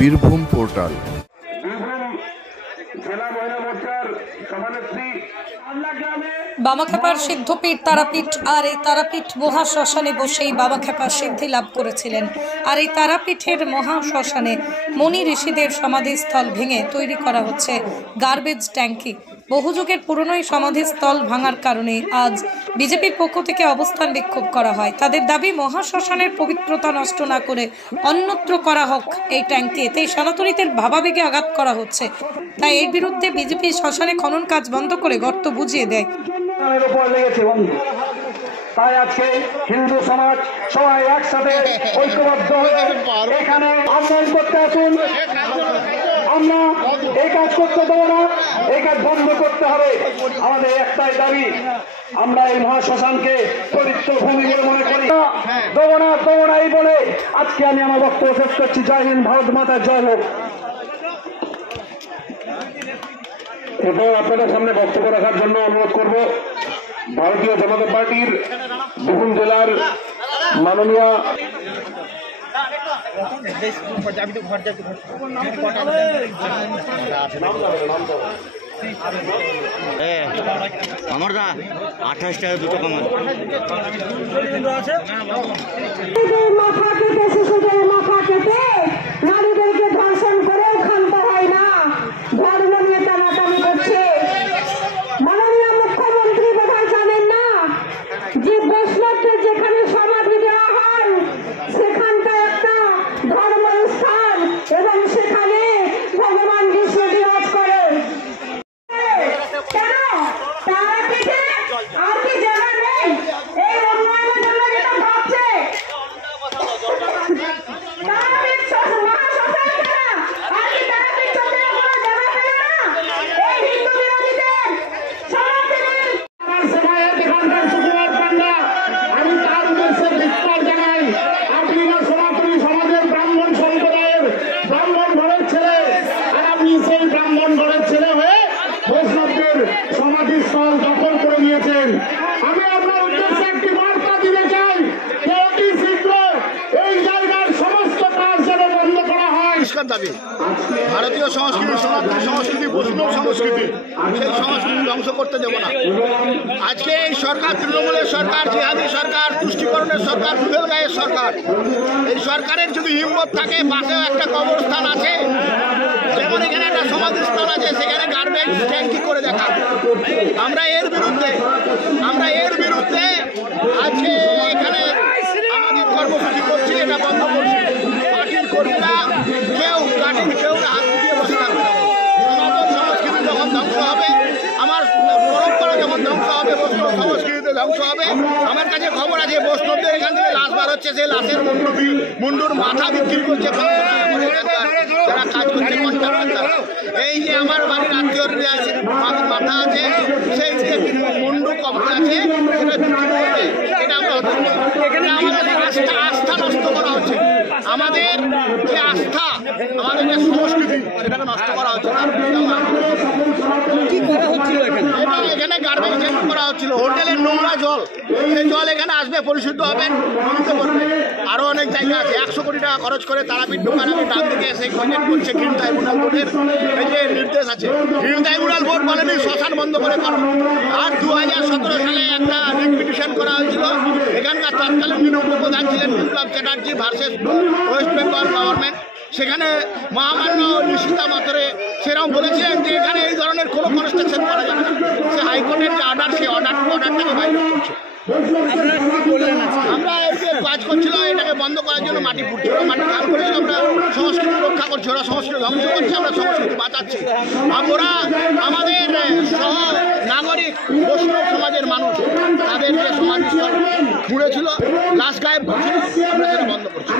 Birbhum portal. বামাখ্যাপার সিদ্ধপীঠ Tarapith আর এই তারাপীঠ মহাশ্মশানে বসেই বামাখ্যাপা সিদ্ধি লাভ করেছিলেন। আর এই তারাপীঠের মহাশ্মশানে মনি ঋষিদের সমাধিস্থল ভেঙে তৈরি করা হচ্ছে গার্বেজ ট্যাঙ্কি। বহু যুগের পুরনো এই সমাধিস্থল ভাঙার কারণে আজ বিজেপির পক্ষ থেকে অবস্থান বিক্ষোভ করা হয়। তাদের দাবি মহাশ্মশানের পবিত্রতা নষ্ট না করে অন্যত্র করা হোক এই ট্যাঙ্কি। এতেই সনাতনীদের ভাবাবেগে আঘাত করা হচ্ছে। তাই এর বিরুদ্ধে বিজেপি শ্মশানে খনন কাজ বন্ধ করে গর্ত বুঝিয়ে দেয়। তাই আজকে হিন্দু সমাজ সবাই একসাথে ঐক্যবদ্ধ এখানে আন্দোলন করতে আসুন। আমরা এই কাজ করতে দেবো না, এই কাজ বন্ধ করতে হবে। আমাদের একটাই দাবি, আমরা এই মহাশ্মশানকে পবিত্র ভূমি বলে মনে করি। দেবো না এই বলে আজকে আমি আমার বক্তব্য শেষ করছি। জয় হিন্দ, ভারত মাতা জয় হোক। এবং আপনাদের সামনে বক্তব্য রাখার জন্য অনুরোধ করব ভারতীয় জনতা পার্টির বীরভূম জেলার মাননীয় আমার দা 28 টাকা দুটো কমান নারীদেরকে ধর্ষণ করে ক্ষমতা হয় না, ধর্ম নিয়ে টানাটানি করছে। মাননীয় মুখ্যমন্ত্রী বোধহয় জানেন না যে বৈষ্ণবকে যেখানে সমাধি দেওয়া হয় সেখানটা একটা ধর্মস্থান এবং সেখানে ভগবান বিষ্ণু বিরাজ করে। কেন তারাপীঠে আর কি জায়গা নেই? এই উন্নয়নের জন্য যেটা ভাবছে সমাধিস্থল দখল করে নিয়েছেন। আমি আপনার উদ্দেশ্যে একটি বার্তা দিতে চাই, অতি শীঘ্র এই জায়গার সমস্ত কাজ যেন বন্ধ করা হয়। দাবি ভারতীয় সংস্কৃতি, সনাতনী সংস্কৃতি, বৈষ্ণব সংস্কৃতি, সেই সংস্কৃতি ধ্বংস করতে দেব না। আজকে এই সরকার তৃণমূলের সরকার, জিহাদি সরকার, তুষ্টিকরণের সরকার, দুধের গায়ের সরকার। এই সরকারের যদি হিম্মত থাকে, পাশেও একটা কবরস্থান আছে, যেমন এখানে একটা সমাধিস্থান আছে, সেখানে গার্বেজ ট্যাঙ্কি করে দেখা। আমরা এর বিরুদ্ধে আজকে এখানে আমাদের কর্মসূচি করছি, এটা বন্ধ করছি। পার্টির কর্মীরা কেউ হাত দিয়ে বসে থাকবে। সনাতন সংস্কৃতি যখন ধ্বংস হবে, আমার পরম্পরা যখন ধ্বংস হবে, বৈষ্ণব সংস্কৃতিতে ধ্বংস হবে। আমার কাছে খবর আছে বৈষ্ণবদের এখান থেকে লাশ বার হচ্ছে, সেই লাশের মুন্ডুর মাথা বিক্রি করছে যারা কাজ করছে। এই যে আমার বাড়ির আত্মীয়র মাথা আছে, সেই যে মুন্ডু কবর আছে, এটা আমরা আমাদের আস্থা নষ্ট করা হচ্ছে। আমাদের যে আস্থা, আমাদের যে সংস্কৃতি, সেটাকে নষ্ট করা হচ্ছে। কি করা হচ্ছিল এখানে গার্বেজ ট্যাঙ্ক করা হচ্ছিল। হোটেলের নোংরা জল, সেই জল এখানে আসবে, পরিশুদ্ধ হবে, বন্ধ করবে। আরো অনেক জায়গা আছে। 100 কোটি টাকা খরচ করে তারাপীঠ ঢোকার আগে ডান দিকে এসে প্রজেক্ট করছে গ্রিন ট্রাইব্যুনাল বোর্ডের এই যে নির্দেশ আছে। গ্রিন ট্রাইব্যুনাল বোর্ড বলেনি শ্মশান বন্ধ করে করো। আর 2017 সালে একটা রিট পিটিশন করা হয়েছিল। এখানকার তৎকালীন যিনি উপপ্রধান ছিলেন বিপ্লব চ্যাটার্জি ভার্সেস ওয়েস্ট বেঙ্গল গভর্নমেন্ট, সেখানে মহামান্য নিশিতা মাথরে সেরকম বলেছিলেন যে এখানে এই ধরনের কোনো কনস্ট্রাকশন করা যাবে না। সে হাইকোর্টের যে অর্ডার, সেই অর্ডারটাকে বাইরে করছে। আমরা এই যে কাজ করছিল, এটাকে বন্ধ করার জন্য মাটি ফুটছিল, মাটি খাল করেছিল। আমরা সংস্কৃতি রক্ষা করছি, ওরা সংস্কৃতি ধ্বংস করছে, আমরা সংস্কৃতি বাঁচাচ্ছি। ওরা আমাদের সহ নাগরিক বৈষ্ণব সমাজের মানুষ, তাদের যে সমাজস্থল ঘুরেছিল, লাশ গায়েব করছিল, আমরা সেটা বন্ধ করছি।